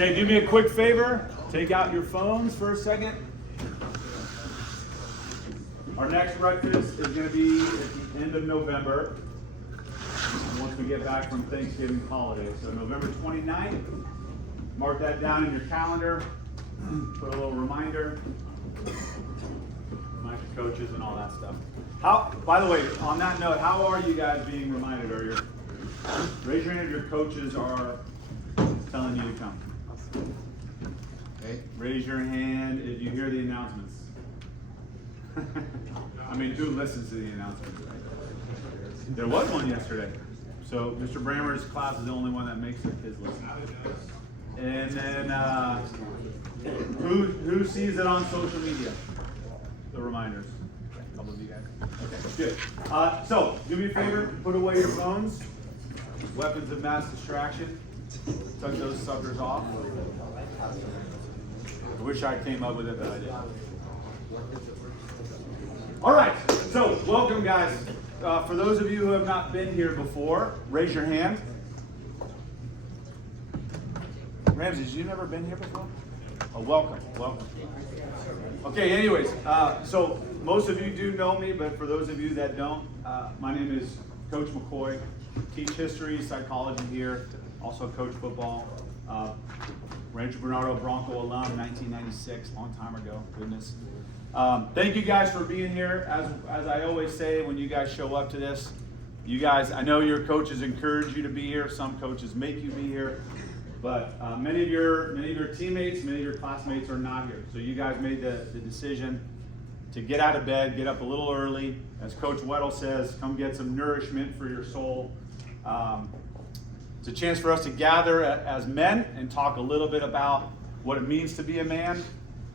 Okay, do me a quick favor. Take out your phones for a second. Our next breakfast is going to be at the end of November, once we get back from Thanksgiving holiday. So November 29th, mark that down in your calendar. Put a little reminder. Remind your coaches and all that stuff. By the way, on that note, how are you guys being reminded? Raise your hand if your coaches are telling you to come. Okay, raise your hand if you hear the announcements. I mean, who listens to the announcements? Right? There was one yesterday. So Mr. Brammer's class is the only one that makes his list. And then who sees it on social media? The reminders. A couple of you guys. Okay, good. So do me a favor, put away your phones. Weapons of mass distraction. Tuck those suckers off. I wish I came up with it, but I didn't. All right, so welcome, guys. For those of you who have not been here before, raise your hand. Ramsey, you never been here before? Oh, welcome. Okay, anyways, so most of you do know me, but for those of you that don't, my name is Coach McCoy. Teach history, psychology here, also coach football. Rancho Bernardo Bronco alum, 1996, long time ago, goodness. Thank you guys for being here. As I always say when you guys show up to this, you guys, I know your coaches encourage you to be here. Some coaches make you be here. But many of your teammates, many of your classmates are not here. So you guys made the decision to get out of bed, get up a little early. As Coach Weddle says, come get some nourishment for your soul. It's a chance for us to gather as men and talk a little bit about what it means to be a man,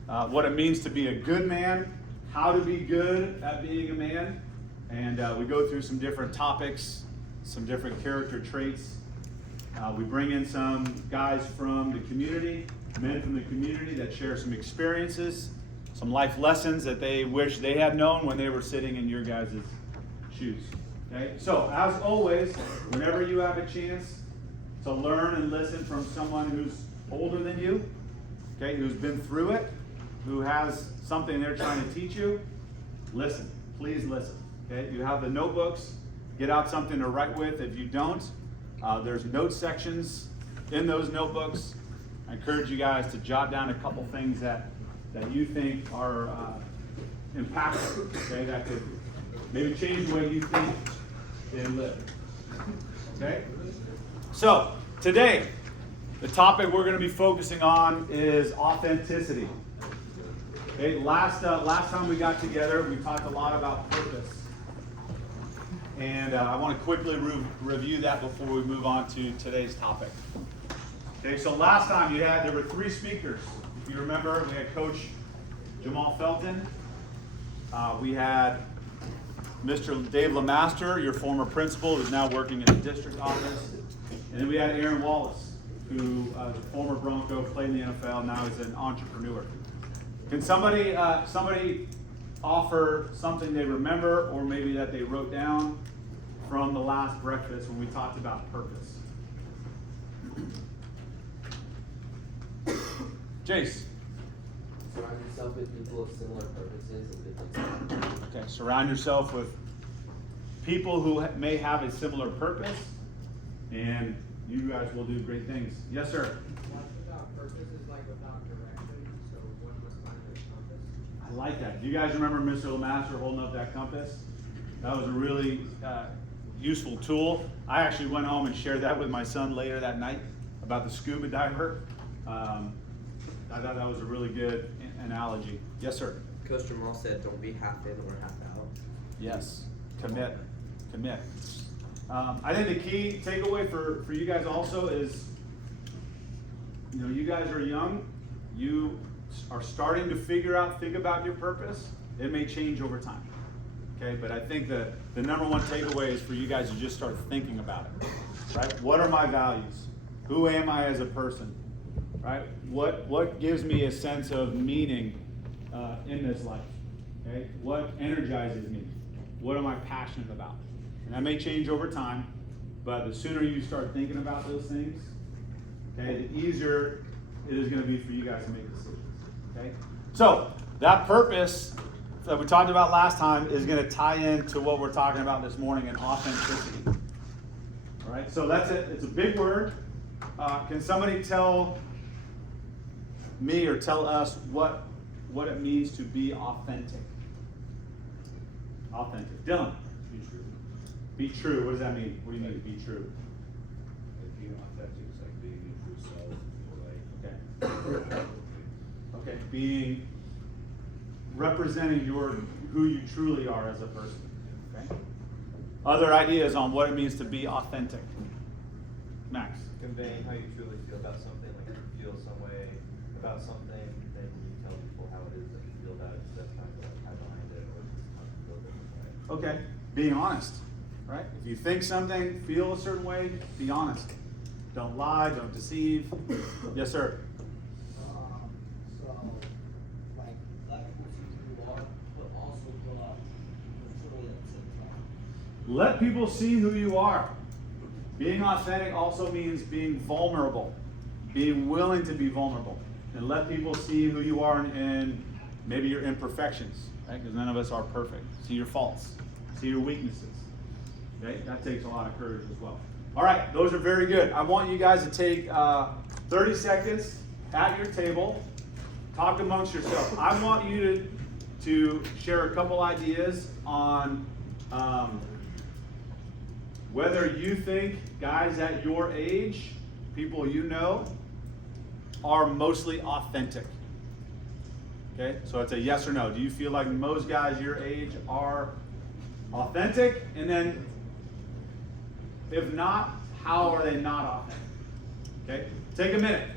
what it means to be a good man, how to be good at being a man. And we go through some different topics, some different character traits. We bring in some guys from the community, men from the community that share some experiences, some life lessons that they wish they had known when they were sitting in your guys' shoes. Okay? So, as always, whenever you have a chance to learn and listen from someone who's older than you, okay, who's been through it, who has something they're trying to teach you, listen. Please listen. Okay? You have the notebooks. Get out something to write with. If you don't, there's note sections in those notebooks. I encourage you guys to jot down a couple things that you think are impactful, okay, that could maybe change the way you think and live. Okay? So, today, the topic we're going to be focusing on is authenticity. Okay, last time we got together, we talked a lot about purpose. And I want to quickly review that before we move on to today's topic. Okay, so last time there were 3 speakers. If you remember, we had Coach Jamal Felton. We had Mr. Dave LeMaster, your former principal, who's now working in the district office. And then we had Aaron Wallace, who is a former Bronco, played in the NFL, now is an entrepreneur. Can somebody offer something they remember or maybe that they wrote down from the last breakfast when we talked about purpose? Jace. Surround yourself with people of similar purposes and different. Okay, surround yourself with people who may have a similar purpose, and you guys will do great things. Yes, sir. Without purpose is like without direction, so one must find their compass. I like that. Do you guys remember Mr. LeMaster holding up that compass? That was a really useful tool. I actually went home and shared that with my son later that night about the scuba diver. I thought that was a really good analogy. Yes, sir. Coach Jamal said, "Don't be half in or half out." Yes. Commit. I think the key takeaway for you guys also is, you guys are young. You are starting to think about your purpose. It may change over time. Okay, but I think the number one takeaway is for you guys to just start thinking about it. Right? What are my values? Who am I as a person? Right? What gives me a sense of meaning in this life? Okay? What energizes me? What am I passionate about? And that may change over time, but the sooner you start thinking about those things, okay, the easier it is going to be for you guys to make decisions. Okay? So, that purpose that we talked about last time is going to tie into what we're talking about this morning in authenticity. All right? So, that's it. It's a big word. Can somebody tell me or tell us what it means to be authentic? Authentic. Dylan. Be true. Be true. What does that mean? What do you mean be true? Like being authentic is like being your true self, or like. Okay. Okay. Being representing who you truly are as a person. Okay. Other ideas on what it means to be authentic. Max. Conveying how you truly feel about something. Like if you feel some way about something, then you tell people how it is that you feel about it instead of trying to like hide behind it or just kind of feel a different way. Okay. Being honest. Right? If you think something, feel a certain way, be honest. Don't lie, don't deceive. Yes, sir. So, like, let people see who you are, but also go out maturely at the same time. Let people see who you are. Being authentic also means being vulnerable, being willing to be vulnerable, and let people see who you are and maybe your imperfections, right? Because none of us are perfect. See your faults, see your weaknesses. Okay, that takes a lot of courage as well. All right, those are very good. I want you guys to take 30 seconds at your table, talk amongst yourself. I want you to share a couple ideas on whether you think guys at your age, people you know, are mostly authentic. Okay, so it's a yes or no. Do you feel like most guys your age are authentic? And then, if not, how are they not authentic? Okay, take a minute.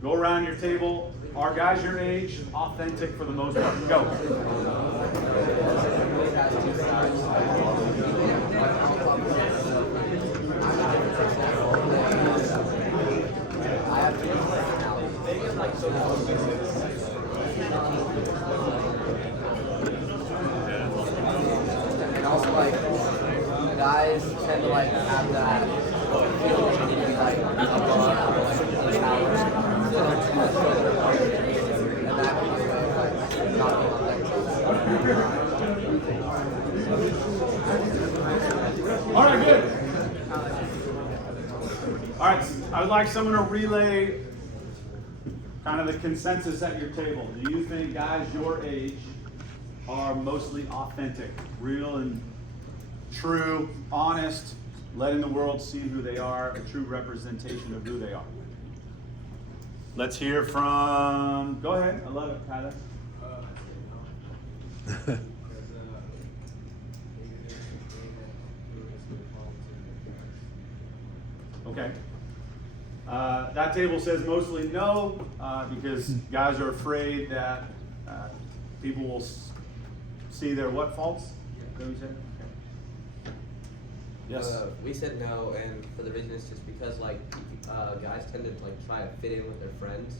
Go around your table. Are guys your age authentic for the most part? Go. And also, like, guys tend to, like, have that feeling they need to be, like, above, like, in power. So they're too much further apart. And that can be a way of, like, not being authentic. All right, good. All right, I would like someone to relay kind of the consensus at your table. Do you think guys your age are mostly authentic, real and true, honest, letting the world see who they are, a true representation of who they are? Let's hear from, go ahead, I love it, Tyler. Okay. That table says mostly no, because guys are afraid that people will see their what faults? Is that what you said? Okay. Yes. We said no, and for the reason is just because, like, guys tend to, like, try to fit in with their friends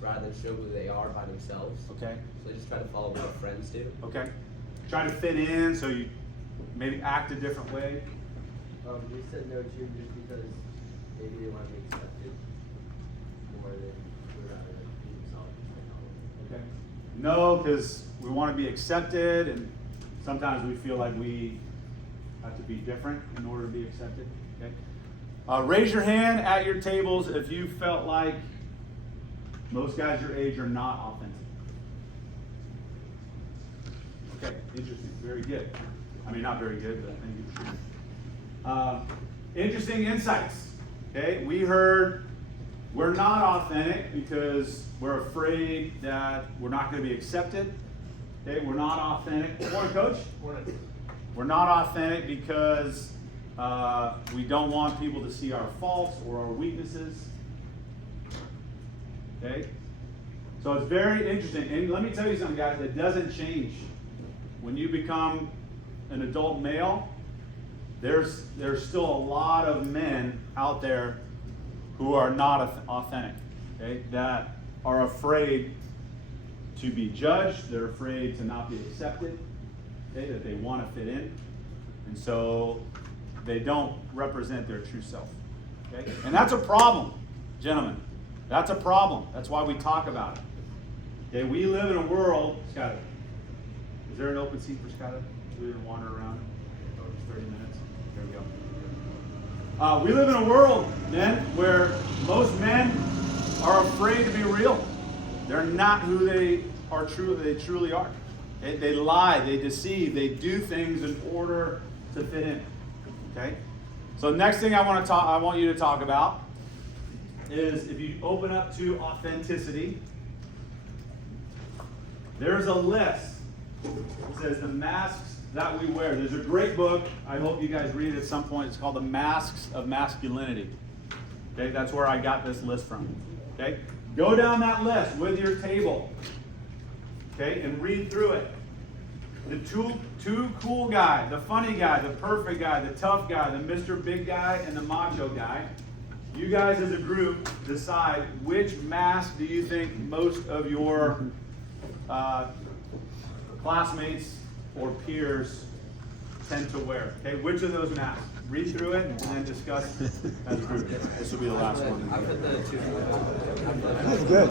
rather than show who they are by themselves. Okay. So they just try to follow what friends do. Okay. Try to fit in, so you maybe act a different way. We said no too just because maybe they want to be accepted more than would rather be themselves. Okay. No, because we want to be accepted, and sometimes we feel like we have to be different in order to be accepted. Okay. Raise your hand at your tables if you felt like most guys your age are not authentic. Okay, interesting. Very good. I mean, not very good, but thank you. Interesting insights. Okay, we heard we're not authentic because we're afraid that we're not going to be accepted. Okay, we're not authentic. Morning, Coach. Morning. We're not authentic because we don't want people to see our faults or our weaknesses. Okay? So it's very interesting. And let me tell you something, guys, it doesn't change. When you become an adult male, there's still a lot of men out there who are not authentic, okay? That are afraid to be judged, they're afraid to not be accepted, okay? That they want to fit in, and so they don't represent their true self, okay? And that's a problem, gentlemen. That's a problem. That's why we talk about it. Okay, we live in a world, Skyler, is there an open seat for Skyler? So we can wander around for 30 minutes. There we go. We live in a world, men, where most men are afraid to be real. They're not who they truly are. They lie, they deceive, they do things in order to fit in. Okay? So next thing I want you to talk about is if you open up to authenticity, there's a list. It says the masks that we wear. There's a great book. I hope you guys read it at some point. It's called The Masks of Masculinity. Okay, that's where I got this list from. Okay, go down that list with your table. Okay, and read through it. The too cool guy, the funny guy, the perfect guy, the tough guy, the Mr. Big Guy, and the macho guy. You guys as a group decide which mask do you think most of your classmates or peers tend to wear. Okay, which of those masks? Read through it and then discuss as a group. This will be the last one. I put the two. That's good.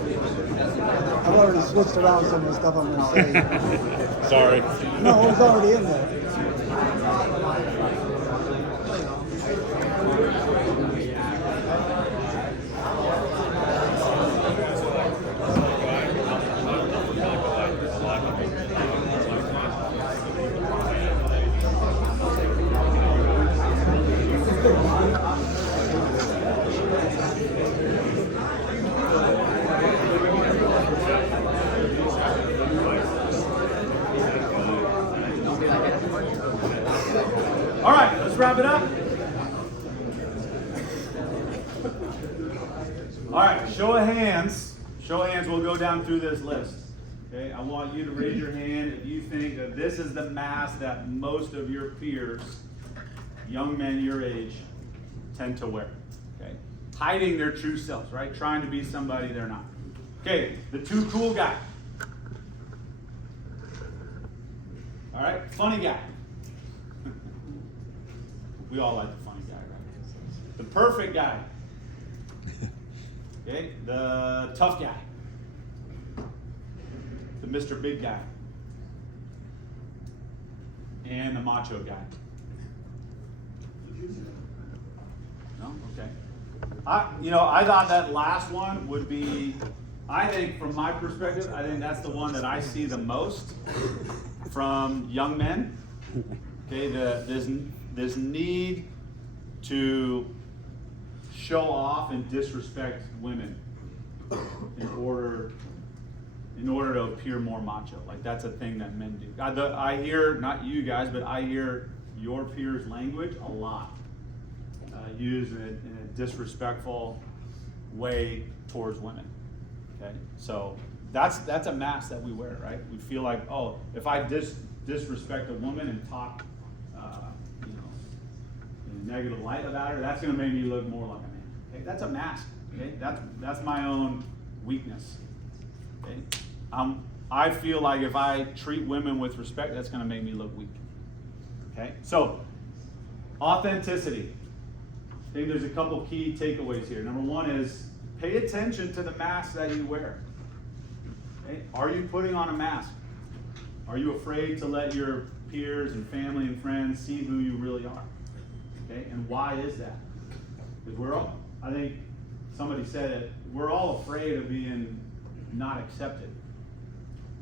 I've already switched around some of the stuff I'm going to say. Sorry. No, it was already in there. All right, let's wrap it up. All right, show of hands. Show of hands, we'll go down through this list. Okay, I want you to raise your hand if you think that this is the mask that most of your peers, young men your age, tend to wear. Okay, hiding their true selves, right? Trying to be somebody they're not. Okay, the too cool guy. All right, funny guy. We all like the funny guy, right? The perfect guy. Okay, the tough guy. The Mr. Big Guy. And the macho guy. No? Okay. I thought that last one would be, I think from my perspective, I think that's the one that I see the most from young men. Okay, this need to show off and disrespect women in order to appear more macho. Like that's a thing that men do. I hear, not you guys, but I hear your peers' language a lot used in a disrespectful way towards women. Okay, so that's a mask that we wear, right? We feel like, oh, if I disrespect a woman and talk in a negative light about her, that's going to make me look more like a man. Okay? That's a mask. Okay? That's my own weakness. Okay? I feel like if I treat women with respect, that's going to make me look weak. Okay? So, authenticity. I think there's a couple key takeaways here. Number one is pay attention to the mask that you wear. Okay? Are you putting on a mask? Are you afraid to let your peers and family and friends see who you really are? Okay, and why is that? Because I think somebody said it, we're all afraid of being not accepted.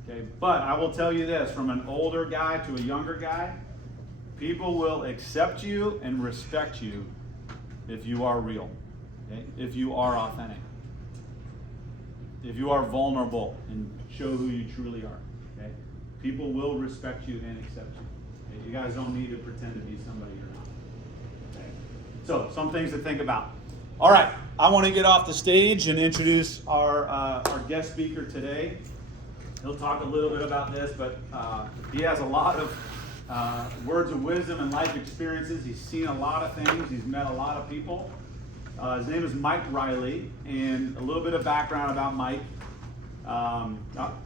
Okay, but I will tell you this, from an older guy to a younger guy, people will accept you and respect you if you are real, okay? If you are authentic, if you are vulnerable and show who you truly are. Okay, people will respect you and accept you. Okay? You guys don't need to pretend to be somebody you're not. So, some things to think about. All right, I want to get off the stage and introduce our guest speaker today. He'll talk a little bit about this, but he has a lot of words of wisdom and life experiences. He's seen a lot of things. He's met a lot of people. His name is Mike Reilly, and a little bit of background about Mike.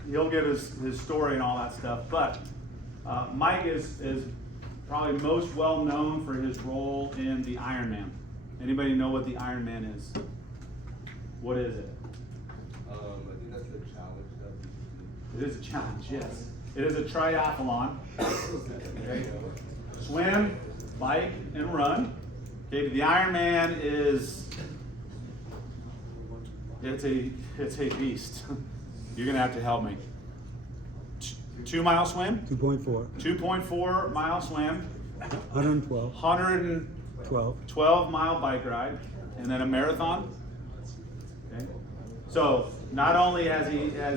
He'll give his story and all that stuff, but Mike is probably most well known for his role in the Ironman. Anybody know what the Ironman is? What is it? It is a challenge, yes. It is a triathlon. Okay. Swim, bike, and run. Okay, the Ironman is, it's a beast. You're gonna have to help me. 2 mile swim, 2.4, 2.4 mile swim, 112, 12. 112-mile bike ride, and then a marathon. Okay. So not only has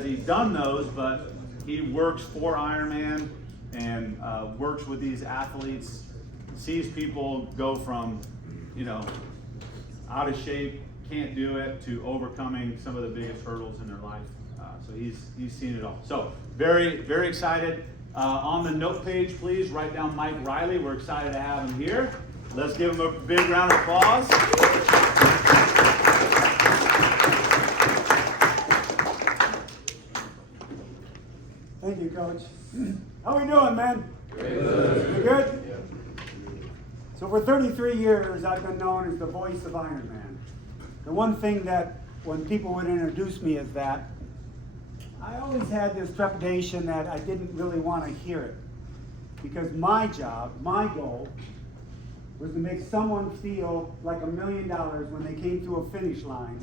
he done those, but he works for Ironman and works with these athletes, sees people go from, out of shape, can't do it, to overcoming some of the biggest hurdles in their life. So he's seen it all. So very, very excited. On the note page, please write down Mike Reilly. We're excited to have him here. Let's give him a big round of applause. Thank you, Coach. How we doing, man? Good. You good? So for 33 years, I've been known as the voice of Ironman. The one thing that when people would introduce me as that, I always had this trepidation that I didn't really want to hear it. Because my job, my goal, was to make someone feel like $1 million when they came to a finish line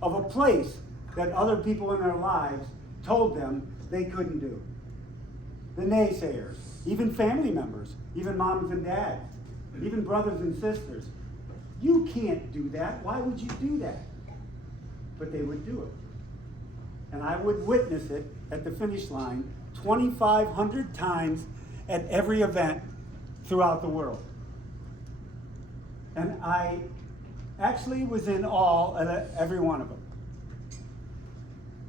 of a place that other people in their lives told them they couldn't do. The naysayers, even family members, even moms and dads, even brothers and sisters. You can't do that. Why would you do that? But they would do it. And I would witness it at the finish line 2,500 times at every event throughout the world. And I actually was in awe at every one of them.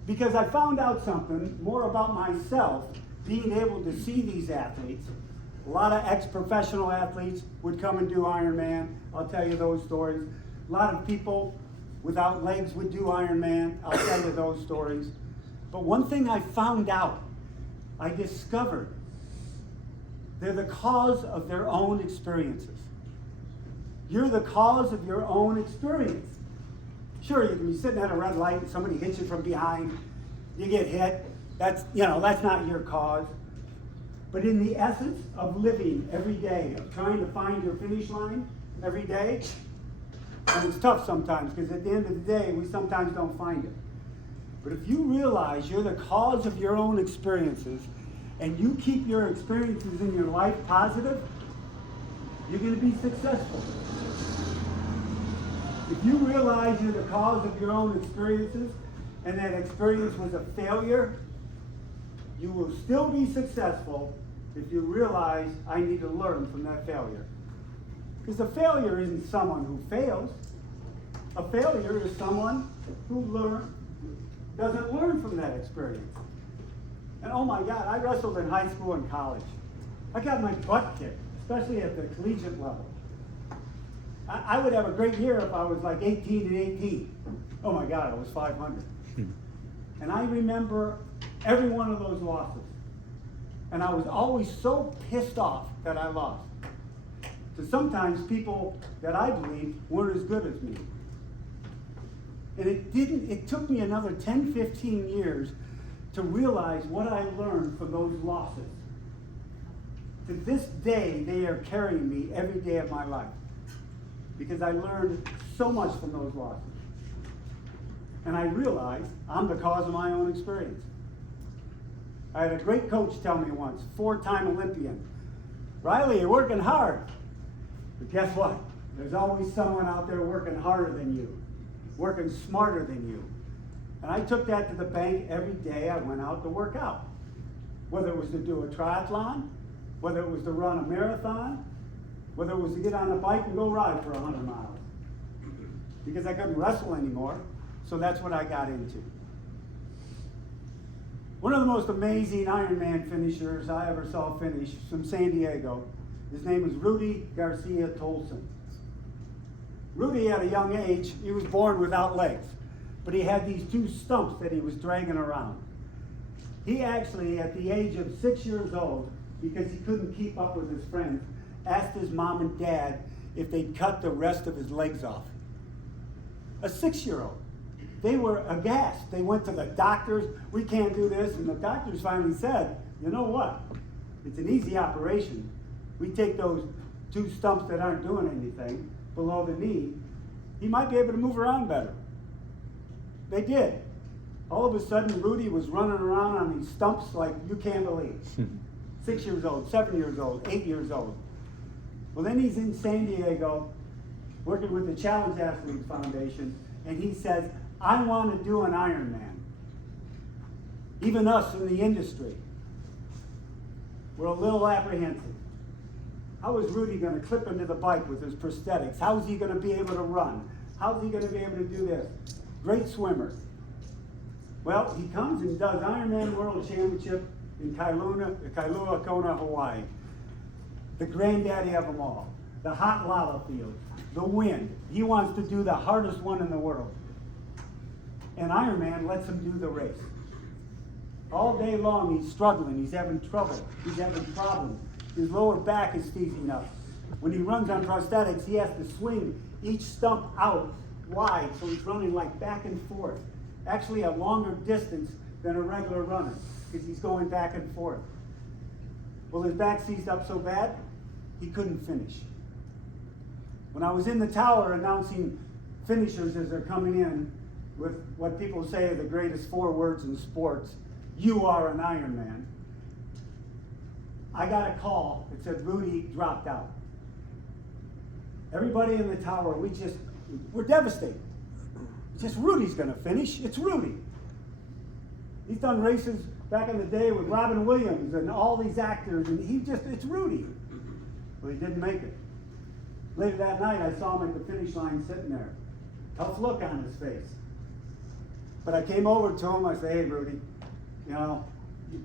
Because I found out something more about myself, being able to see these athletes. A lot of ex-professional athletes would come and do Ironman. I'll tell you those stories. A lot of people without legs would do Ironman. I'll tell you those stories. But one thing I found out, I discovered, they're the cause of their own experiences. You're the cause of your own experience. Sure, you can be sitting at a red light and somebody hits you from behind. You get hit. That's not your cause. But in the essence of living every day, of trying to find your finish line every day, and it's tough sometimes because at the end of the day, we sometimes don't find it. But if you realize you're the cause of your own experiences and you keep your experiences in your life positive, you're going to be successful. If you realize you're the cause of your own experiences and that experience was a failure, you will still be successful if you realize I need to learn from that failure. Because a failure isn't someone who fails. A failure is someone who doesn't learn from that experience. And oh my God, I wrestled in high school and college. I got my butt kicked, especially at the collegiate level. I would have a great year if I was like 18 and 18. Oh my God, I was 500. And I remember every one of those losses. And I was always so pissed off that I lost. So sometimes people that I believed weren't as good as me. And it took me another 10, 15 years to realize what I learned from those losses. To this day, they are carrying me every day of my life. Because I learned so much from those losses. And I realized I'm the cause of my own experience. I had a great coach tell me once, 4-time Olympian, Reilly, you're working hard. But guess what? There's always someone out there working harder than you, working smarter than you. And I took that to the bank every day I went out to work out. Whether it was to do a triathlon, whether it was to run a marathon, whether it was to get on a bike and go ride for 100 miles. Because I couldn't wrestle anymore, so that's what I got into. One of the most amazing Ironman finishers I ever saw finish from San Diego, his name is Rudy Garcia Tolson. Rudy, at a young age, he was born without legs, but he had these 2 stumps that he was dragging around. He actually, at the age of 6 years old, because he couldn't keep up with his friends, asked his mom and dad if they'd cut the rest of his legs off. A 6-year-old. They were aghast. They went to the doctors. We can't do this. And the doctors finally said, you know what? It's an easy operation. We take those 2 stumps that aren't doing anything below the knee. He might be able to move around better. They did. All of a sudden, Rudy was running around on these stumps like you can't believe. 6 years old, 7 years old, 8 years old. Well, then he's in San Diego working with the Challenge Athletes Foundation, and he says, I want to do an Ironman. Even us in the industry, we're a little apprehensive. How is Rudy going to clip into the bike with his prosthetics? How is he going to be able to run? How is he going to be able to do this? Great swimmer. Well, he comes and does Ironman World Championship in Kailua Kona, Hawaii. The granddaddy of them all. The hot lava field. The wind. He wants to do the hardest one in the world. And Ironman lets him do the race. All day long he's struggling, he's having trouble, he's having problems. His lower back is seizing up. When he runs on prosthetics, he has to swing each stump out wide, so he's running like back and forth. Actually a longer distance than a regular runner, because he's going back and forth. Well, his back seized up so bad, he couldn't finish. When I was in the tower announcing finishers as they're coming in with what people say are the greatest 4 words in sports, you are an Ironman, I got a call that said Rudy dropped out. Everybody in the tower, we're devastated. Just Rudy's gonna finish, it's Rudy. He's done races back in the day with Robin Williams and all these actors, and it's Rudy. Well, he didn't make it. Later that night, I saw him at the finish line sitting there. Tough look on his face. But I came over to him, I said, hey, Rudy, you know,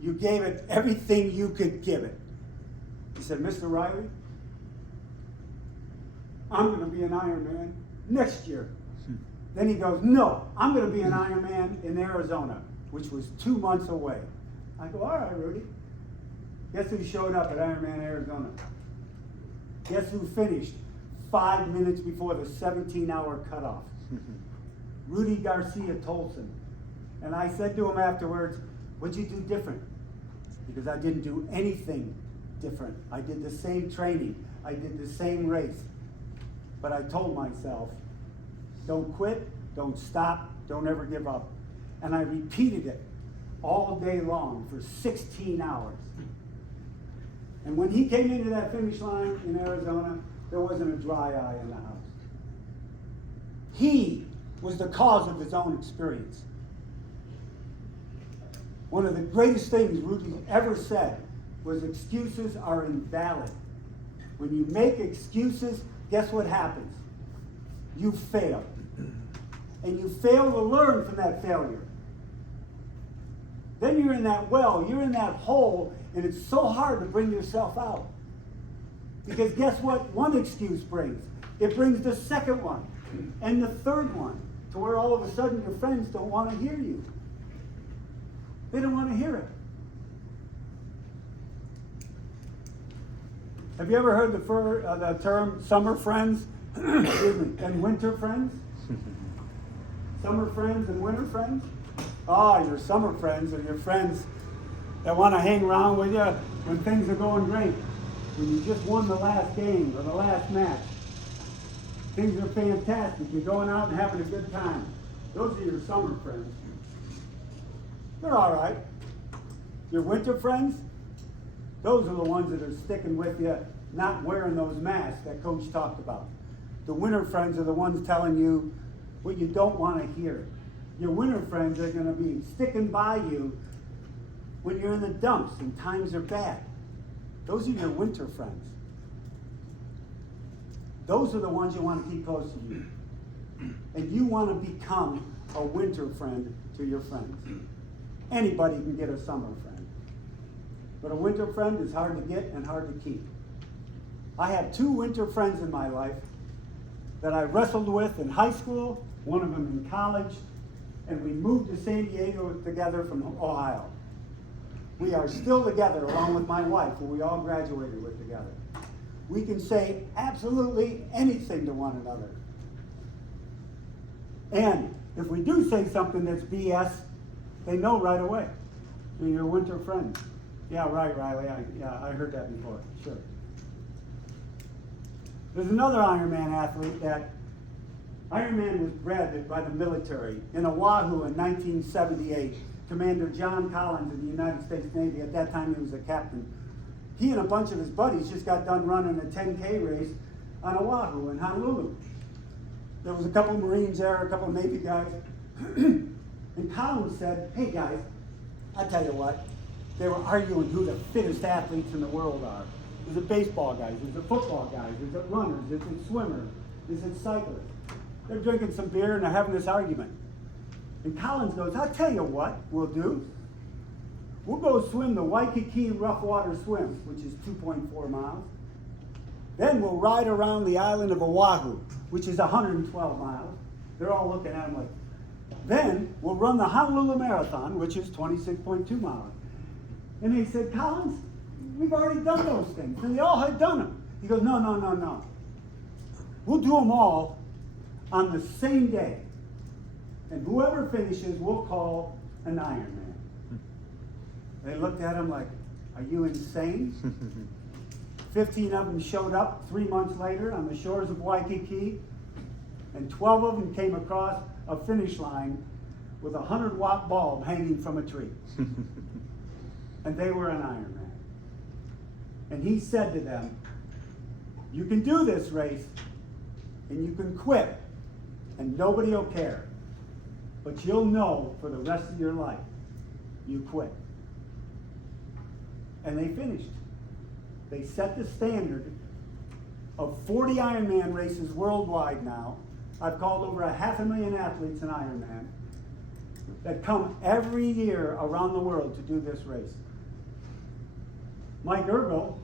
you gave it everything you could give it. He said, Mr. Reilly, I'm going to be an Ironman next year. Then he goes, no, I'm going to be an Ironman in Arizona, which was 2 months away. I go, all right, Rudy. Guess who showed up at Ironman Arizona? Guess who finished 5 minutes before the 17-hour cutoff? Rudy Garcia Tolson. And I said to him afterwards, what'd you do different? Because I didn't do anything different. I did the same training. I did the same race. But I told myself, don't quit, don't stop, don't ever give up. And I repeated it all day long for 16 hours. And when he came into that finish line in Arizona, there wasn't a dry eye in the house. He was the cause of his own experience. One of the greatest things Rudy ever said was excuses are invalid. When you make excuses, guess what happens? You fail. And you fail to learn from that failure. Then you're in that well, you're in that hole, and it's so hard to bring yourself out. Because guess what one excuse brings? It brings the second one, and the third one, to where all of a sudden your friends don't want to hear you. They don't want to hear it. Have you ever heard the term summer friends excuse me, and winter friends? Summer friends and winter friends? Ah, your summer friends are your friends that want to hang around with you when things are going great. When you just won the last game or the last match. Things are fantastic. You're going out and having a good time. Those are your summer friends. They're all right. Your winter friends, those are the ones that are sticking with you, not wearing those masks that Coach talked about. The winter friends are the ones telling you what you don't want to hear. Your winter friends are going to be sticking by you when you're in the dumps and times are bad. Those are your winter friends. Those are the ones you want to keep close to you. And you want to become a winter friend to your friends. Anybody can get a summer friend. But a winter friend is hard to get and hard to keep. I have 2 winter friends in my life that I wrestled with in high school, one of them in college, and we moved to San Diego together from Ohio. We are still together along with my wife, who we all graduated with together. We can say absolutely anything to one another. And If we do say something that's BS, they know right away. They're your winter friends. Yeah, right, Reilly. I heard that before. Sure. There's another Ironman athlete that Ironman was bred by the military in Oahu in 1978. Commander John Collins of the United States Navy, at that time he was a captain. He and a bunch of his buddies just got done running a 10K race on Oahu in Honolulu. There was a couple of Marines there, a couple of Navy guys. And Collins said, hey guys, I tell you what, they were arguing who the fittest athletes in the world are. Is it baseball guys? Is it football guys? Is it runners? Is it swimmers? Is it cyclists? They're drinking some beer and they're having this argument. And Collins goes, I'll tell you what we'll do. We'll go swim the Waikiki Rough Water Swim, which is 2.4 miles. Then we'll ride around the island of Oahu, which is 112 miles. They're all looking at him like, then we'll run the Honolulu Marathon, which is 26.2 miles. And he said, Collins, we've already done those things. And they all had done them. He goes, no. We'll do them all on the same day. And whoever finishes, we'll call an Ironman. They looked at him like, are you insane? 15 of them showed up 3 months later on the shores of Waikiki, and 12 of them came across a finish line with a 100-watt bulb hanging from a tree. And they were an Ironman. And he said to them, you can do this race, and you can quit, and nobody will care. But you'll know for the rest of your life, you quit. And they finished. They set the standard of 40 Ironman races worldwide now. I've called over 500,000 athletes in Ironman that come every year around the world to do this race. Mike Ergel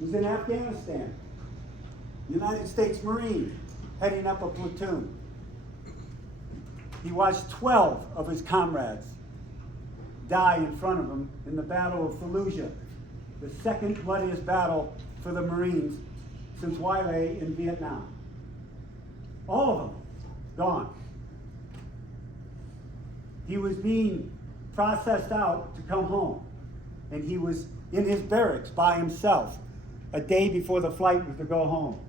was in Afghanistan, United States Marine, heading up a platoon. He watched 12 of his comrades die in front of him in the Battle of Fallujah, the second bloodiest battle for the Marines since Reilly in Vietnam. All of them gone. He was being processed out to come home, and he was in his barracks by himself a day before the flight was to go home,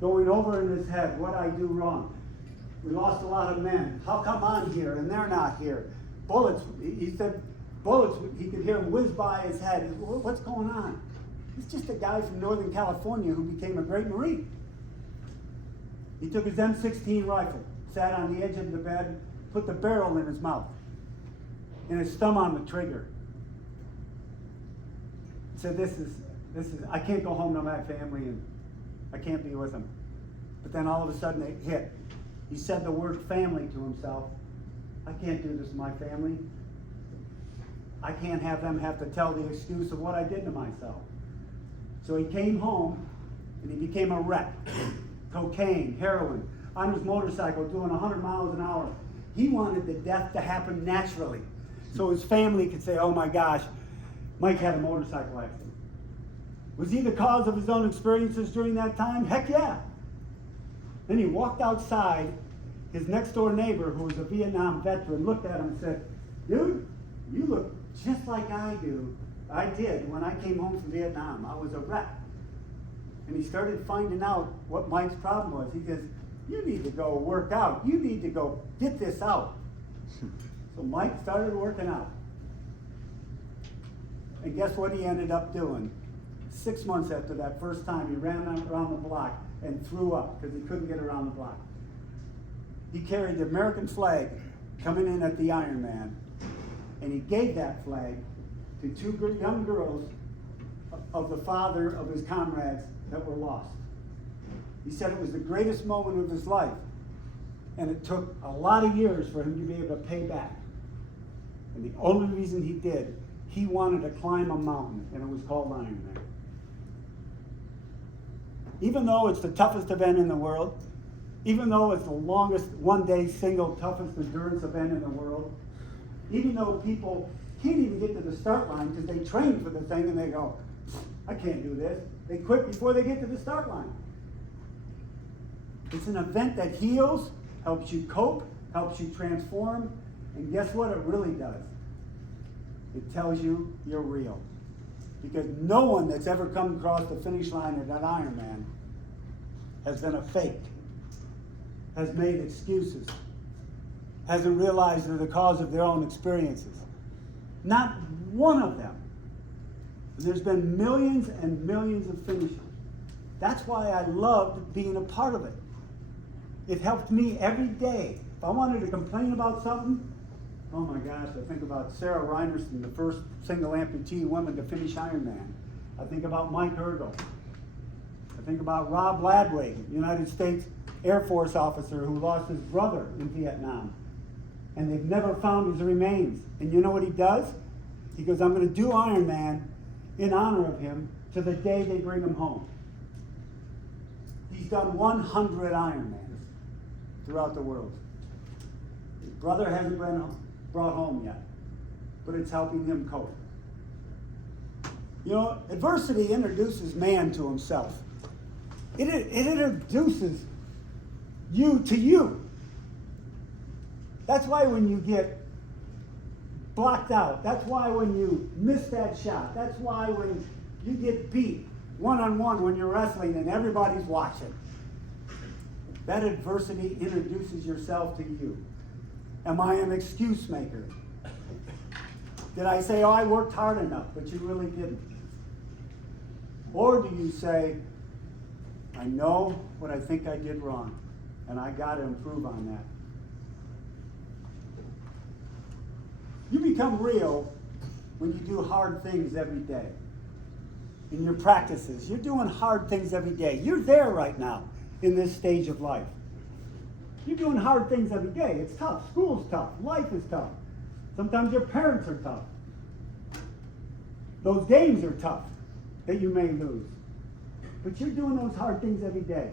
going over in his head, what I do wrong. We lost a lot of men. How come I'm here and they're not here? Bullets, he said, bullets, he could hear them whiz by his head. What's going on? He's just a guy from Northern California who became a great Marine. He took his M16 rifle, sat on the edge of the bed, put the barrel in his mouth, and his thumb on the trigger. He said, this is, I can't go home to my family and I can't be with them. But then all of a sudden it hit. He said the word family to himself. I can't do this to my family. I can't have them have to tell the excuse of what I did to myself. So he came home and he became a wreck. Cocaine, heroin, on his motorcycle doing 100 miles an hour. He wanted the death to happen naturally. So his family could say, oh my gosh, Mike had a motorcycle accident. Was he the cause of his own experiences during that time? Heck yeah. Then he walked outside. His next door neighbor, who was a Vietnam veteran, looked at him and said, dude, you look just like I did when I came home from Vietnam. I was a wreck. And he started finding out what Mike's problem was. He goes, you need to go work out. You need to go get this out. So Mike started working out. And guess what he ended up doing? 6 months after that first time, he ran around the block and threw up because he couldn't get around the block. He carried the American flag coming in at the Ironman, and he gave that flag to two young girls of the father of his comrades that were lost. He said it was the greatest moment of his life, and it took a lot of years for him to be able to pay back. And the only reason he did, he wanted to climb a mountain, and it was called Ironman. Even though it's the toughest event in the world, even though it's the longest one-day single toughest endurance event in the world, even though people can't even get to the start line because they train for the thing and they go, I can't do this. They quit before they get to the start line. It's an event that heals, helps you cope, helps you transform, and guess what it really does? It tells you you're real. Because no one that's ever come across the finish line at an Ironman has been a fake, has made excuses, hasn't realized they're the cause of their own experiences. Not one of them. There's been millions and millions of finishers. That's why I loved being a part of it. It helped me every day. If I wanted to complain about something, oh my gosh, I think about Sarah Reinerson, the first single amputee woman to finish Ironman. I think about Mike Ergel. I think about Rob Ladwig, United States Air Force officer who lost his brother in Vietnam. And they've never found his remains. And you know what he does? He goes, I'm going to do Ironman in honor of him to the day they bring him home. He's done 100 Ironmans throughout the world. His brother hasn't been brought home yet, but it's helping him cope. You know, adversity introduces man to himself. It introduces you to you. That's why when you get blocked out, that's why when you miss that shot, that's why when you get beat one-on-one when you're wrestling and everybody's watching, that adversity introduces yourself to you. Am I an excuse maker? Did I say, oh, I worked hard enough, but you really didn't? Or do you say, I know what I think I did wrong, and I got to improve on that? You become real when you do hard things every day. In your practices, you're doing hard things every day. You're there right now in this stage of life. You're doing hard things every day. It's tough. School's tough. Life is tough. Sometimes your parents are tough. Those games are tough that you may lose. But you're doing those hard things every day.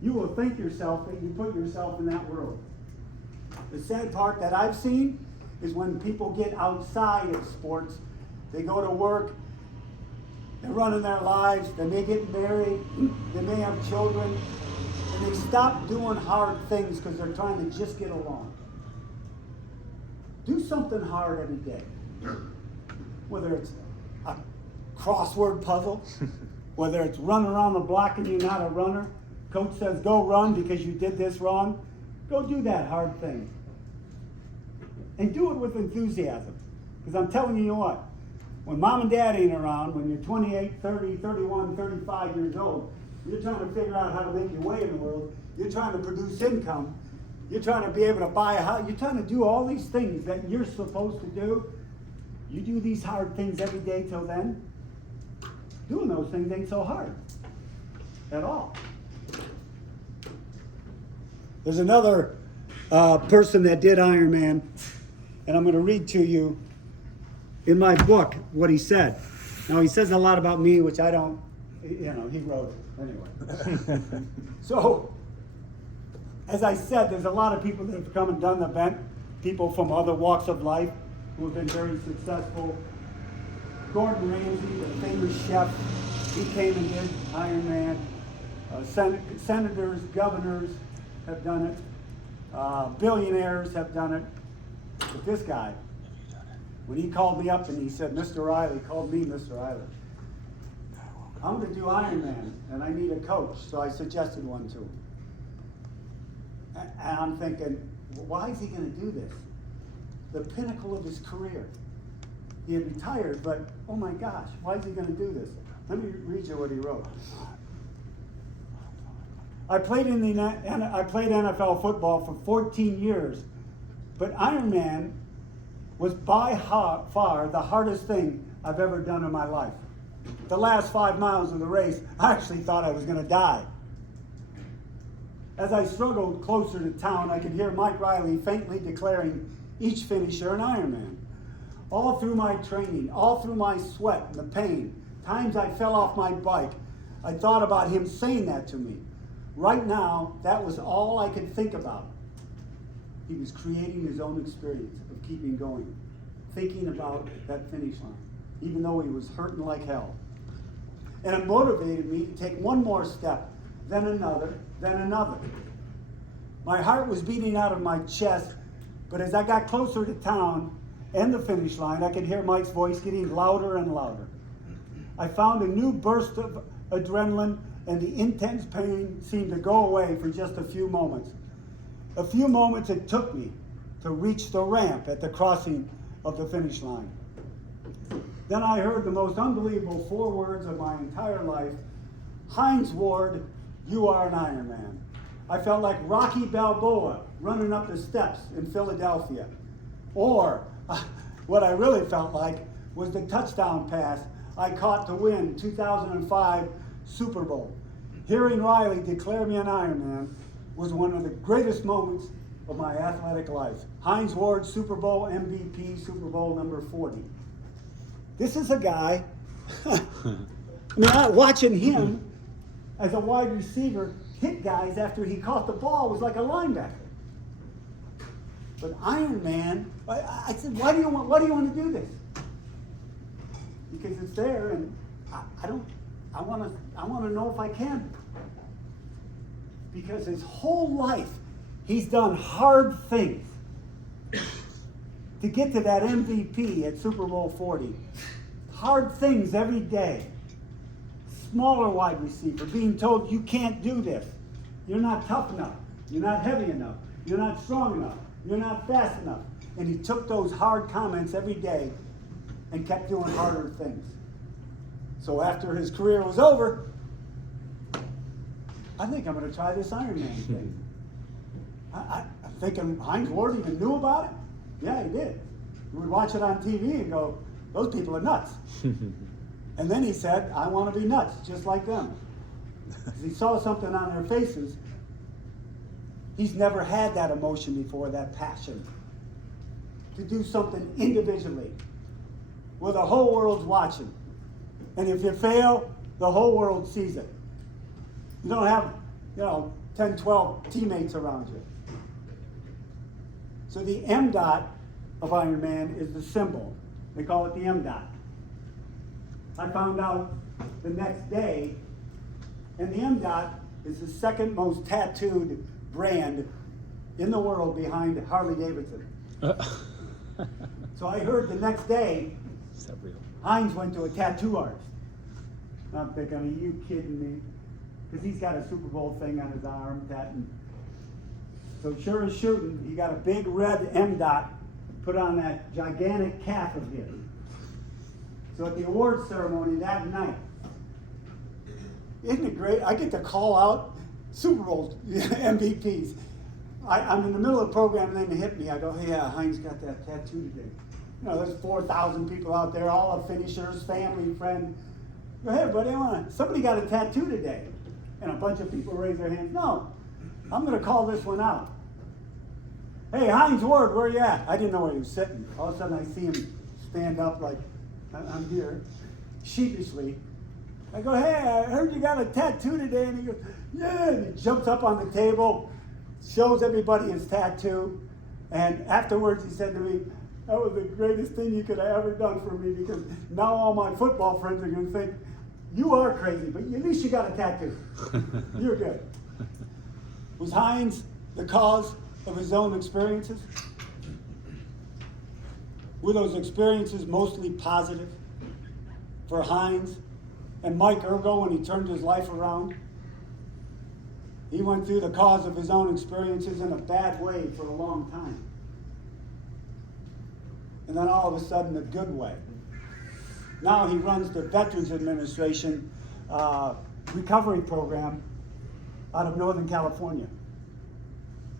You will think yourself that you put yourself in that world. The sad part that I've seen is when people get outside of sports, they go to work, they're running their lives, they may get married, they may have children, and they stop doing hard things because they're trying to just get along. Do something hard every day. Whether it's a crossword puzzle, whether it's running around the block and you're not a runner, coach says go run because you did this wrong, go do that hard thing. And do it with enthusiasm. Because I'm telling you what, when mom and dad ain't around, when you're 28, 30, 31, 35 years old, you're trying to figure out how to make your way in the world, you're trying to produce income, you're trying to be able to buy a house, you're trying to do all these things that you're supposed to do. You do these hard things every day till then, doing those things ain't so hard at all. There's another person that did Ironman, and I'm going to read to you in my book what he said. Now, he says a lot about me, which I don't, he wrote it anyway. So, as I said, there's a lot of people that have come and done the event, people from other walks of life who have been very successful. Gordon Ramsay, the famous chef, he came and did Ironman. Senators, governors have done it. Billionaires have done it. But this guy, when he called me up and he said, Mr. Reilly, called me Mr. Reilly, I'm going to do Ironman and I need a coach. So I suggested one to him. And I'm thinking, why is he going to do this? The pinnacle of his career. He had retired, but oh my gosh, why is he going to do this? Let me read you what he wrote. I played NFL football for 14 years, but Ironman was by far the hardest thing I've ever done in my life. The last 5 miles of the race, I actually thought I was going to die. As I struggled closer to town, I could hear Mike Reilly faintly declaring each finisher an Ironman. All through my training, all through my sweat and the pain, times I fell off my bike, I thought about him saying that to me. Right now, that was all I could think about. He was creating his own experience of keeping going, thinking about that finish line, even though he was hurting like hell. And it motivated me to take one more step, then another, then another. My heart was beating out of my chest, but as I got closer to town and the finish line, I could hear Mike's voice getting louder and louder. I found a new burst of adrenaline, and the intense pain seemed to go away for just a few moments. A few moments it took me to reach the ramp at the crossing of the finish line. Then I heard the most unbelievable 4 words of my entire life: Heinz Ward, you are an Ironman. I felt like Rocky Balboa running up the steps in Philadelphia. Or what I really felt like was the touchdown pass I caught to win 2005 Super Bowl. Hearing Reilly declare me an Ironman was one of the greatest moments of my athletic life. Heinz Ward, Super Bowl MVP, Super Bowl number 40. This is a guy, watching him as a wide receiver hit guys after he caught the ball was like a linebacker. But Ironman, I said, why do you want to do this? Because it's there, and I want to know if I can. Because his whole life, he's done hard things to get to that MVP at Super Bowl 40. Hard things every day. Smaller wide receiver, being told you can't do this. You're not tough enough. You're not heavy enough. You're not strong enough. You're not fast enough. And he took those hard comments every day and kept doing harder things. So after his career was over, I think I'm going to try this Ironman thing. I'm thinking Heinz Ward even knew about it? Yeah, he did. He would watch it on TV and go, those people are nuts. And then he said, I want to be nuts, just like them. Because he saw something on their faces. He's never had that emotion before, that passion. To do something individually, where the whole world's watching. And if you fail, the whole world sees it. You don't have, 10, 12 teammates around you. So the M dot of Ironman is the symbol. They call it the M dot. I found out the next day, and the M dot is the second most tattooed brand in the world behind Harley Davidson. So I heard the next day, Heinz went to a tattoo artist. And I'm thinking, are you kidding me? Because he's got a Super Bowl thing on his arm, tatting. So sure as shooting, he got a big red M dot put on that gigantic calf of his. So at the awards ceremony that night, isn't it great? I get to call out Super Bowl MVPs. I'm in the middle of the program, and then they hit me. I go, hey, Heinz got that tattoo today. There's 4,000 people out there, all are finishers, family, friend. Go ahead, buddy, somebody got a tattoo today. And a bunch of people raise their hands. No, I'm going to call this one out. Hey, Heinz Ward, where you at? I didn't know where he was sitting. All of a sudden, I see him stand up like, I'm here, sheepishly. I go, hey, I heard you got a tattoo today. And he goes, yeah. And he jumps up on the table, shows everybody his tattoo. And afterwards, he said to me, that was the greatest thing you could have ever done for me, because now all my football friends are going to think, you are crazy, but at least you got a tattoo. You're good. Was Heinz the cause of his own experiences? Were those experiences mostly positive for Heinz and Mike Ergo when he turned his life around? He went through the cause of his own experiences in a bad way for a long time. And then all of a sudden, a good way. Now he runs the Veterans Administration recovery program out of Northern California.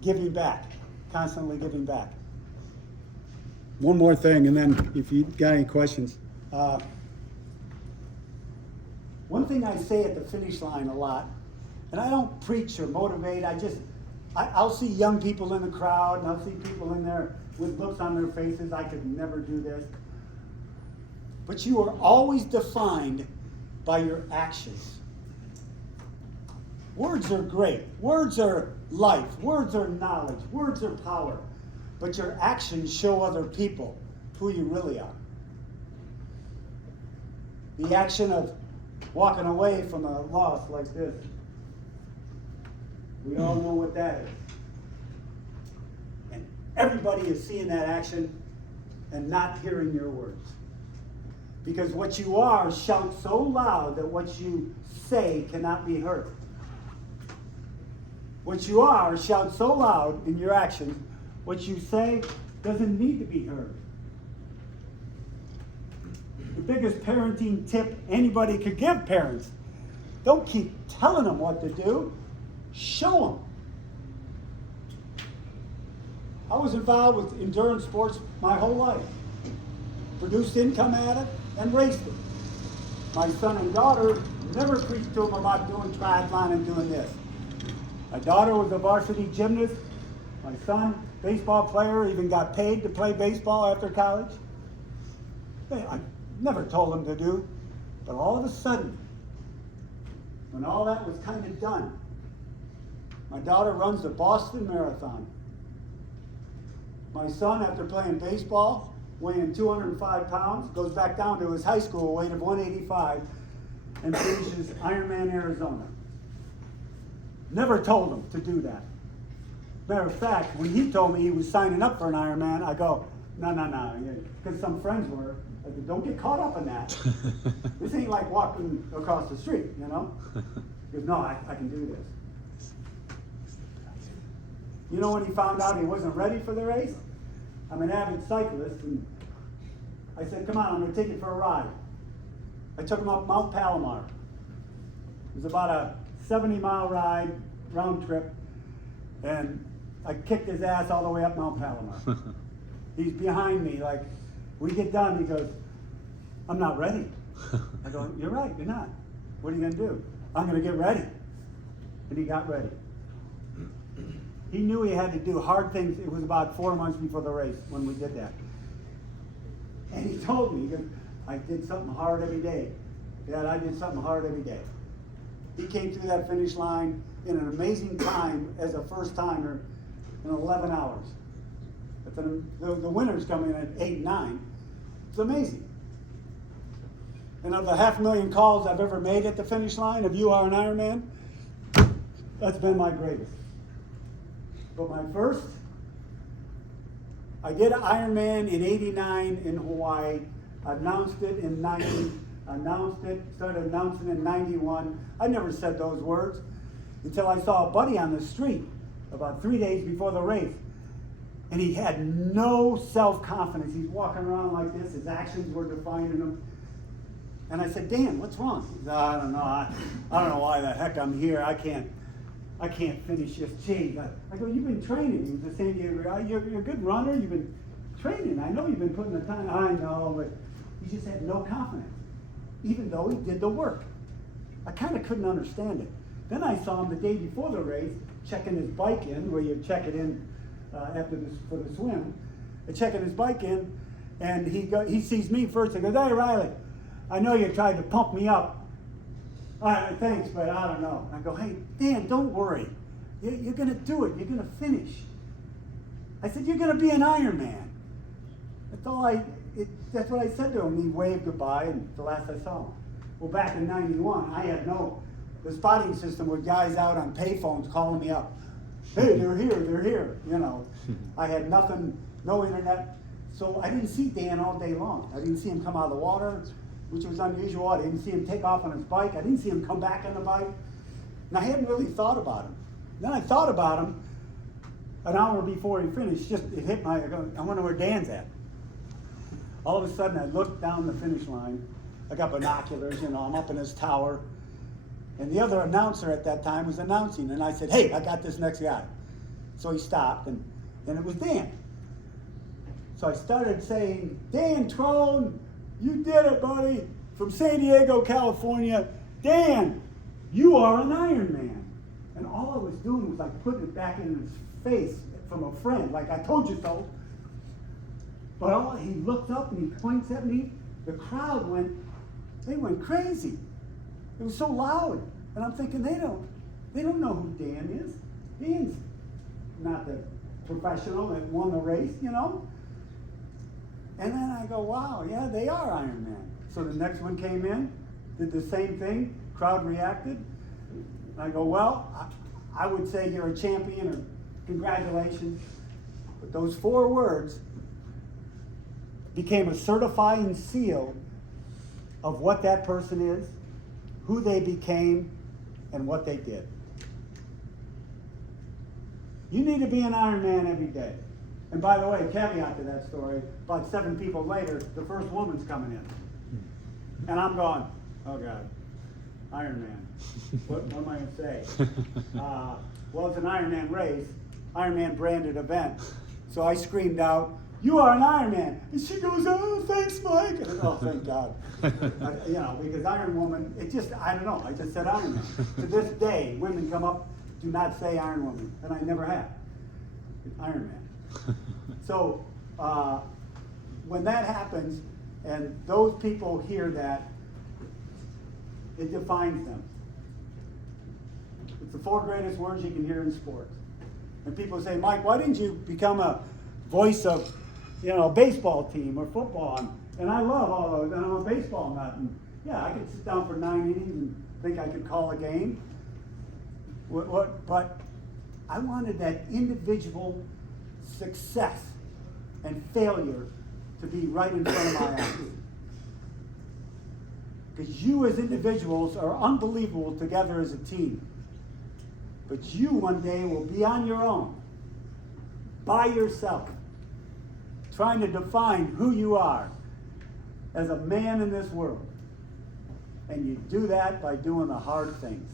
Giving back, constantly giving back. One more thing, and then if you got any questions. One thing I say at the finish line a lot, and I don't preach or motivate, I'll see young people in the crowd, and I'll see people in there with looks on their faces, I could never do this. But you are always defined by your actions. Words are great. Words are life. Words are knowledge. Words are power. But your actions show other people who you really are. The action of walking away from a loss like this, we all know what that is. everybody is seeing that action and not hearing your words. Because what you are shouts so loud that what you say cannot be heard. What you are shouts so loud in your actions, what you say doesn't need to be heard. The biggest parenting tip anybody could give parents: don't keep telling them what to do, show them. I was involved with endurance sports my whole life. Produced income at it and raced it. My son and daughter never preached to them about doing triathlon and doing this. My daughter was a varsity gymnast. My son, baseball player, even got paid to play baseball after college. I never told them to do, but all of a sudden, when all that was kind of done, my daughter runs the Boston Marathon. My son, after playing baseball, weighing 205 pounds, goes back down to his high school weight of 185 and finishes Ironman Arizona. Never told him to do that. Matter of fact, when he told me he was signing up for an Ironman, I go, no, because some friends were. I said, don't get caught up in that. This ain't like walking across the street, you know? He goes, no, I can do this. You know when he found out he wasn't ready for the race? I'm an avid cyclist, and I said, come on, I'm going to take you for a ride. I took him up Mount Palomar. It was about a 70-mile ride, round trip, and I kicked his ass all the way up Mount Palomar. He's behind me, like, we get done, he goes, I'm not ready. I go, you're right, you're not. What are you going to do? I'm going to get ready. And he got ready. He knew he had to do hard things. It was about 4 months before the race when we did that. And he told me, he goes, I did something hard every day. Dad, I did something hard every day. He came through that finish line in an amazing time as a first-timer in 11 hours. But the winners come in at 8 and 9. It's amazing. And of the 500,000 calls I've ever made at the finish line, if you are an Ironman, that's been my greatest. But my first, I did Ironman in 89 in Hawaii. I announced it in 90. Started announcing in 91. I never said those words until I saw a buddy on the street about 3 days before the race. And he had no self-confidence. He's walking around like this. His actions were defining him. And I said, Dan, what's wrong? He said, I don't know. I don't know why the heck I'm here. I can't finish this. Gee, I go, you've been training. He was the same guy. You're a good runner. You've been training. I know you've been putting the time. I know, but he just had no confidence, even though he did the work. I kind of couldn't understand it. Then I saw him the day before the race checking his bike in, where you check it in for the swim. Checking his bike in, and he sees me first. He goes, hey, Reilly, I know you tried to pump me up. Thanks, but I don't know. I go, hey, Dan, don't worry. You're going to do it. You're going to finish. I said, you're going to be an Ironman. That's what I said to him. He waved goodbye, and the last I saw him. Well, back in 91, I had the spotting system with guys out on payphones calling me up. Hey, they're here, you know. I had nothing, no internet. So I didn't see Dan all day long. I didn't see him come out of the water, which was unusual. I didn't see him take off on his bike. I didn't see him come back on the bike. And I hadn't really thought about him. Then I thought about him an hour before he finished. It hit I wonder where Dan's at. All of a sudden, I looked down the finish line. I got binoculars, I'm up in his tower. And the other announcer at that time was announcing. And I said, hey, I got this next guy. So he stopped, and it was Dan. So I started saying, Dan Trone, you did it, buddy. From San Diego, California. Dan, you are an Ironman. And all I was doing was like putting it back in his face from a friend, like I told you so. But he looked up and he points at me. The crowd went crazy. It was so loud. And I'm thinking, they don't know who Dan is. Dan's not the professional that won the race, And then I go, wow, yeah, they are Ironman. So the next one came in, did the same thing, crowd reacted. And I go, well, I would say you're a champion, or congratulations. But those 4 words became a certifying seal of what that person is, who they became, and what they did. You need to be an Ironman every day. And by the way, caveat to that story, about 7 people later, the first woman's coming in. And I'm going, oh God, Ironman. What am I going to say? Well, it's an Ironman race, Ironman branded event. So I screamed out, you are an Ironman. And she goes, oh, thanks, Mike. And I go, oh, thank God. You know, because Iron Woman, it just, I don't know, I just said Ironman. To this day, women come up, do not say Iron Woman, and I never have. Ironman. So, when that happens, and those people hear that, it defines them. It's the 4 greatest words you can hear in sports. And people say, Mike, why didn't you become a voice of, you know, a baseball team or football? And I love all those, and I'm a baseball nut. And yeah, I could sit down for 9 innings and think I could call a game. But I wanted that individual success and failure to be right in front of my eyes. Because you as individuals are unbelievable together as a team. But you one day will be on your own, by yourself, trying to define who you are as a man in this world. And you do that by doing the hard things.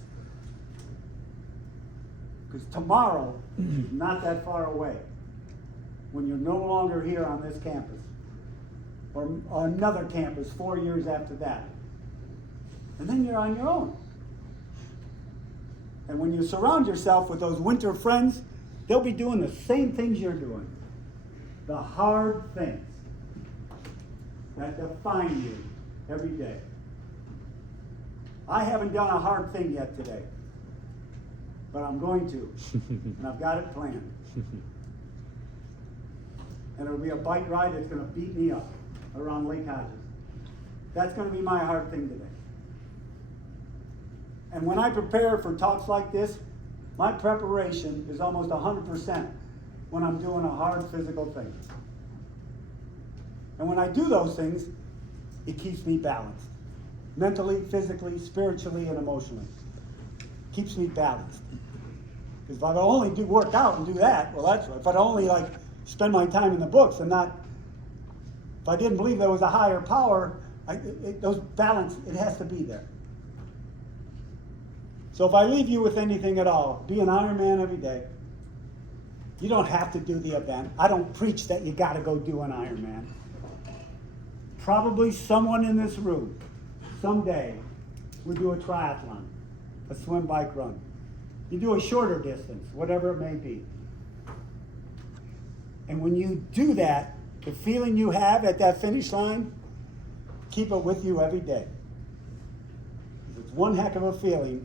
Because tomorrow is not that far away, when you're no longer here on this campus, or another campus 4 years after that. And then you're on your own. And when you surround yourself with those winter friends, they'll be doing the same things you're doing. The hard things that define you every day. I haven't done a hard thing yet today, but I'm going to, and I've got it planned. And it'll be a bike ride that's going to beat me up around Lake Hodges. That's going to be my hard thing today. And when I prepare for talks like this, my preparation is almost 100% when I'm doing a hard physical thing. And when I do those things, it keeps me balanced. Mentally, physically, spiritually, and emotionally. Keeps me balanced. Because if I only do work out and do that, well, that's right. If I'd only spend my time in the books and not, if I didn't believe there was a higher power, those balance, it has to be there. So if I leave you with anything at all, be an Ironman every day. You don't have to do the event. I don't preach that you got to go do an Ironman. Probably someone in this room someday will do a triathlon, a swim, bike, run. You do a shorter distance, whatever it may be. And when you do that, the feeling you have at that finish line, keep it with you every day. It's one heck of a feeling,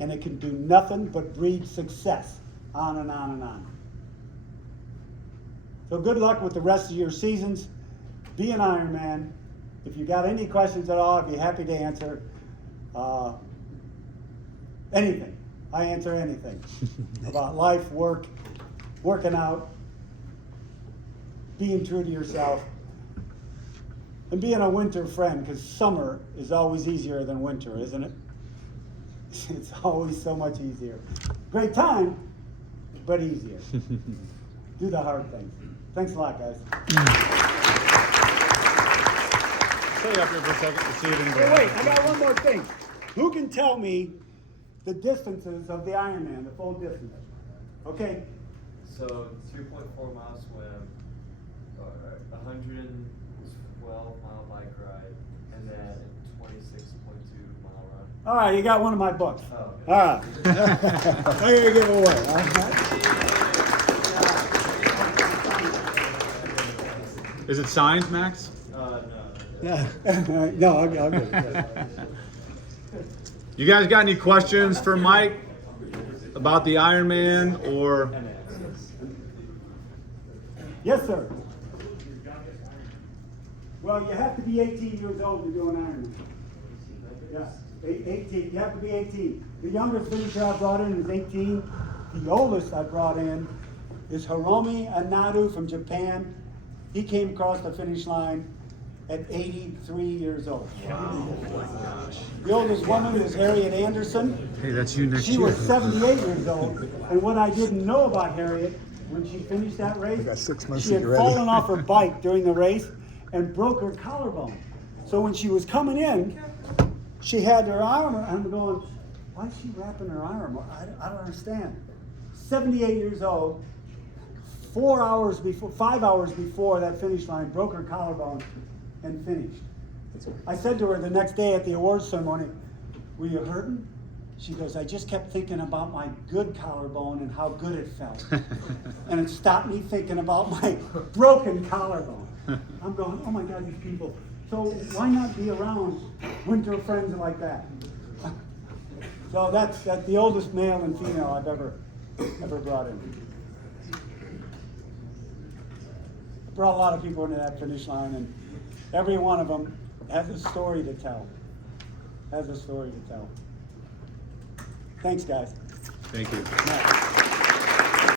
and it can do nothing but breed success on and on and on. So good luck with the rest of your seasons. Be an Ironman. If you got any questions at all, I'd be happy to answer anything. I answer anything about life, work, working out, being true to yourself, and being a winter friend, because summer is always easier than winter, isn't it? It's always so much easier. Great time, but easier. Do the hard things. Thanks a lot, guys. Stay up here for a second to see it in the Hey, wait, I got one more thing. Who can tell me the distances of the Ironman, the full distance? Okay? So 2.4 mile swim, 112-mile bike ride, and then 26.2-mile run. All right, you got one of my books. Oh, okay. All right. I'm going to give it away. All right? Is it signed, Max? No. No, I'll get it. You guys got any questions for Mike about the Ironman or? Yes, sir. Well, you have to be 18 years old to do an Ironman. Yeah, 18. You have to be 18. The youngest finisher I brought in is 18. The oldest I brought in is Hiromi Anadu from Japan. He came across the finish line at 83 years old. The oldest woman is Harriet Anderson. Hey, that's you next She year. was 78 years old, and what I didn't know about Harriet, when she finished that race, I got 6 months she to had get ready. fallen off her bike during the race and broke her collarbone. So when she was coming in, she had her arm, and I'm going, why is she wrapping her arm? I don't understand. 78 years old, 5 hours before that finish line, broke her collarbone and finished. I said to her the next day at the awards ceremony, were you hurting? She goes, I just kept thinking about my good collarbone and how good it felt. And it stopped me thinking about my broken collarbone. I'm going, oh my God, these people. So why not be around winter friends like that? So that's the oldest male and female I've ever brought in. Brought a lot of people into that finish line, and every one of them has a story to tell. Thanks, guys. Thank you. Yeah.